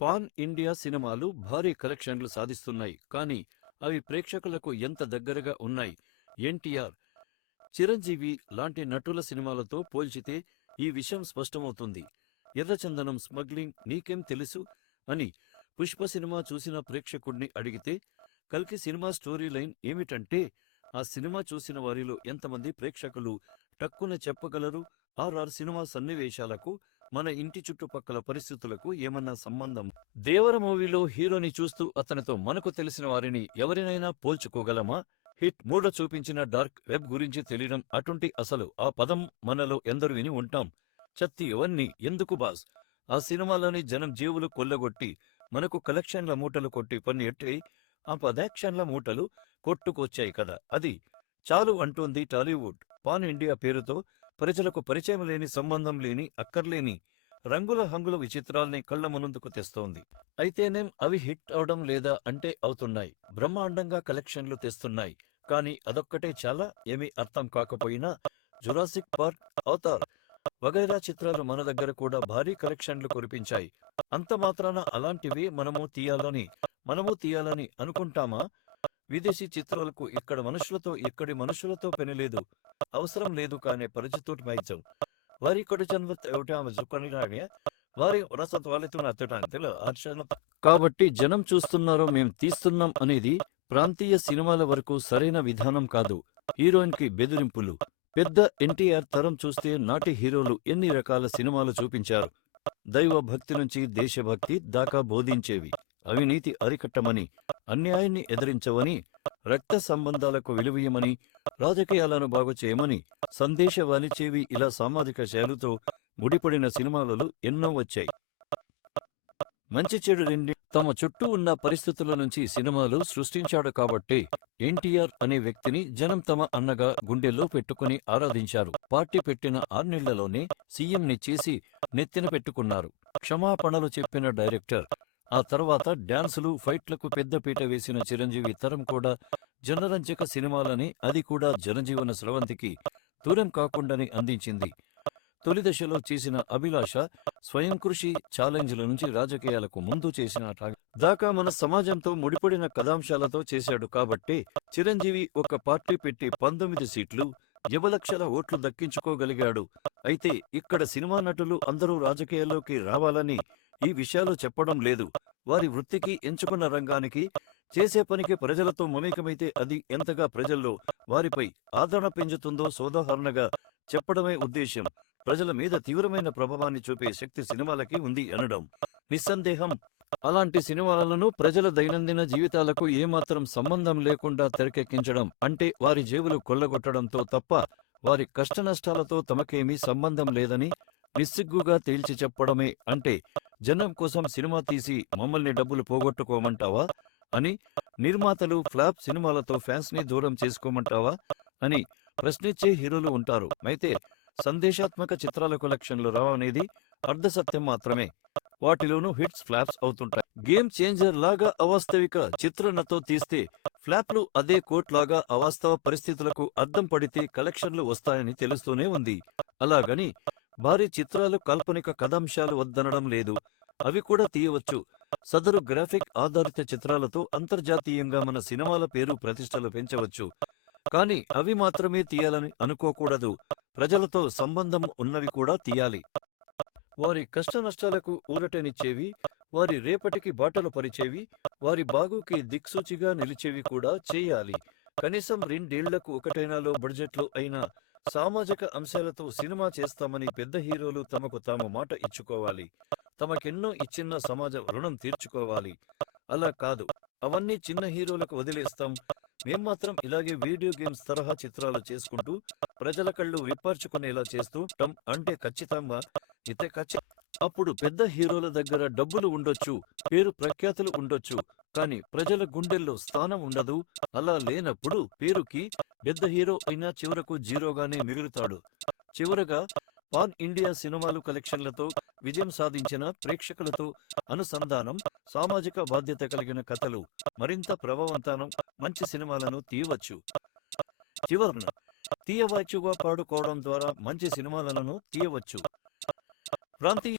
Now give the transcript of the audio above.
Pan India సినిమాలు భారీ కలెక్షన్లు సాధిస్తున్నాయి. కానీ అవి ప్రేక్షకులకు ఎంత దగ్గరగా ఉన్నాయి? ఎన్టీఆర్, చిరంజీవి లాంటి నటుల సినిమాలతో పోల్చితే ఈ విషయం స్పష్టమవుతుంది. ఎర్రచందనం స్మగ్లింగ్ నీకేం తెలుసు అని పుష్ప సినిమా చూసిన ప్రేక్షకుడిని అడిగితే, కల్కి సినిమా స్టోరీ లైన్ ఏమిటంటే, ఆ సినిమా చూసిన వారిలో ఎంతమంది ప్రేక్షకులు టక్కున చెప్పగలరు? ఆర్ఆర్ సినిమా సన్నివేశాలకు మన ఇంటి చుట్టుపక్కల పరిస్థితులకు ఏమన్నా సంబంధం? దేవర మూవీలో హీరోని చూస్తూ అతనితో మనకు తెలిసిన వారిని ఎవరినైనా పోల్చుకోగలమా? హిట్ మూడ చూపించిన డార్క్ వెబ్ గురించి తెలియడం అటుంటి అసలు ఆ పదం మనలో ఎందరు విని ఉంటాం? చత్తి ఎవన్ని ఎందుకు బాస్? ఆ సినిమాలోని జనం జేబులు కొల్లగొట్టి మనకు కలెక్షన్ల మూటలు కొట్టి పని ఎట్టి ఆ పదాక్షన్ల మూటలు కొట్టుకొచ్చాయి కదా, అది చాలు అంటోంది టాలీవుడ్. పాన్ ఇండియా పేరుతో ప్రజలకు పరిచయం లేని, సంబంధం లేని, అక్కర్లేని రంగుల హంగుల విచిత్రాల్ని కళ్ల ముందుకు తెస్తోంది. అయితేనేం అవి హిట్ అవడం లేదా అంటే అవుతున్నాయి. బ్రహ్మాండంగా కలెక్షన్లు తెస్తున్నాయి. కానీ అదొక్కటే చాలా? ఏమీ అర్థం కాకపోయినా జురాసిక్ పార్క్, అవతార్ వగైరా చిత్రాలు మన దగ్గర కూడా భారీ కలెక్షన్లు కురిపించాయి. అంత మాత్రాన అలాంటివి మనము తీయాలని అనుకుంటామా? విదేశీ చిత్రాలకు ఇక్కడి మనుషులతో పనిలేదు, అవసరం లేదు కానే పరిచితోటి మైచం వారి కొడు జన్మత్ ఏమిటి వారి కాబట్టి జనం చూస్తున్నారో మేం తీస్తున్నాం అనేది ప్రాంతీయ సినిమాల వరకు సరైన విధానం కాదు. హీరోయిన్ కి బెదిరింపులు. పెద్ద ఎన్టీఆర్ తరం చూస్తే నాటి హీరోలు ఎన్ని రకాల సినిమాలు చూపించారు. దైవ భక్తి నుంచి దేశభక్తి దాకా బోధించేవి. అవినీతి అరికట్టమని, అన్యాయాన్ని ఎదిరించవని, రక్త సంబంధాలకు విలువయమని, రాజకీయాలను బాగు చేయమని సందేశవానిచేవి. ఇలా సామాజిక శైలితో ముడిపడిన సినిమాలలో ఎన్నో వచ్చాయి. మంచి చెడు రెండి తమ చుట్టూ ఉన్న పరిస్థితుల నుంచి సినిమాలు సృష్టించాడు కాబట్టే ఎన్టీఆర్ అనే వ్యక్తిని జనం తమ అన్నగా గుండెల్లో పెట్టుకుని ఆరాధించారు. పార్టీ పెట్టిన 6 నెలల్లోనే సీఎంని చేసి నెత్తిన పెట్టుకున్నారు. క్షమాపణలు చెప్పిన డైరెక్టర్. ఆ తర్వాత డ్యాన్సులు, ఫైట్లకు పెద్దపీట వేసిన చిరంజీవి తరం కూడా జనరంజక సినిమాలని, అది కూడా జనజీవన స్రవంతికి దూరం కాకుండానే అందించింది. తొలి దశలో చేసిన అభిలాష, స్వయం కృషి, ఛాలెంజ్ల నుంచి రాజకీయాలకు ముందు చేసిన దాకా మన సమాజంతో ముడిపడిన కథాంశాలతో చేశాడు కాబట్టే చిరంజీవి ఒక పార్టీ పెట్టి 19 సీట్లు, 50 లక్షల ఓట్లు దక్కించుకోగలిగాడు. అయితే ఇక్కడ సినిమా నటులు అందరూ రాజకీయాల్లోకి రావాలని ఈ విషయాలు చెప్పడం లేదు. వారి వృత్తికి, ఎంచుకున్న రంగానికి, చేసే పనికి ప్రజలతో మమేకమైతే అది ఎంతగా ప్రజల్లో వారిపై ఆదరణ పెంచుతుందో సోదాహరణగా చెప్పడమే ఉద్దేశ్యం. ప్రజల మీద తీవ్రమైన ప్రభావాన్ని చూపే శక్తి సినిమాలకి ఉంది అనడం నిస్సందేహం. అలాంటి సినిమాలను ప్రజల దైనందిన జీవితాలకు ఏమాత్రం సంబంధం లేకుండా తెరకెక్కించడం అంటే వారి జేబులు కొల్లగొట్టడంతో తప్ప వారి కష్టనష్టాలతో తమకేమీ సంబంధం లేదని నిస్సిగ్గుగా తేల్చి చెప్పడమే. అంటే జనం కోసం సినిమా తీసి మమ్మల్ని డబ్బులు పోగొట్టుకోమంటావా అని, నిర్మాతలు ఫ్లాప్ సినిమాలతో ఫ్యాన్స్ ని దూరం చేసుకోమంటావా అని ప్రశ్నించే హీరోలు ఉంటారు. అయితే సందేశాత్మక చిత్రాల కలెక్షన్లు రావనేది అర్ధసత్యం మాత్రమే. వాటిలోనూ హిట్స్ ఫ్లాప్స్ అవుతుంటాయి. గేమ్ చేంజర్ లాగా అవాస్తవిక చిత్రణతో తీస్తే ఫ్లాప్లు, అదే కోట్ లాగా అవాస్తవ పరిస్థితులకు అద్దం పడితే కలెక్షన్లు వస్తాయని తెలుస్తూనే ఉంది. అలాగని భారీ చిత్రాలు, కాల్పనిక కథాంశాలు వద్దనడం లేదు. అవి కూడా తీయవచ్చు. సదరు గ్రాఫిక్ ఆధారిత చిత్రాలతో అంతర్జాతీయంగా మన సినిమాల పేరు, ప్రతిష్టలు పెంచవచ్చు. కానీ అవి మాత్రమే తీయాలని అనుకోకూడదు. ప్రజలతో సంబంధం ఉన్నవి కూడా తీయాలి. వారి కష్టనష్టాలకు ఊరటనిచ్చేవి, వారి రేపటికి బాటలు పరిచేవి, వారి బాగుకి దిక్సూచిగా నిలిచేవి కూడా చేయాలి. కనీసం 2 ఏళ్లకు ఒకటైనా లో బడ్జెట్లో అయినా సామాజిక అంశాలతో సినిమా చేస్తామని పెద్ద హీరోలు తమకు తాము మాట ఇచ్చుకోవాలి. తమకెన్నో ఇచ్చిన సమాజ రుణం తీర్చుకోవాలి. అలా కాదు, అవన్నీ చిన్న హీరోలకు వదిలేస్తాం, మేం మాత్రం ఇలాగే వీడియో గేమ్స్ తరహా చిత్రాలు చేసుకుంటూ ప్రజల కళ్ళు విప్పార్చుకునేలా చేస్తూ అంటే ఖచ్చితంగా అప్పుడు పెద్ద హీరోల దగ్గర డబ్బులు ఉండొచ్చు, పేరు ప్రఖ్యాతులు ఉండొచ్చు, కానీ ప్రజల గుండెల్లో స్థానం ఉండదు. అలా లేనప్పుడు పేరుకి పెద్ద హీరో అయినా చివరకు జీరోగానే మిగులుతాడు. చివరగా పాన్ ఇండియా సినిమాలు కలెక్షన్లతో విజయం సాధించిన ప్రేక్షకులతో అనుసంధానం, సామాజిక బాధ్యత కలిగిన కథలు, మరింత ప్రభావవంతం, మంచి సినిమాలను తీయవచ్చు. చివరన తీయవచ్చుగా పాడుకోవడం ద్వారా మంచి సినిమాలను తీయవచ్చు. ప్రాంతీయ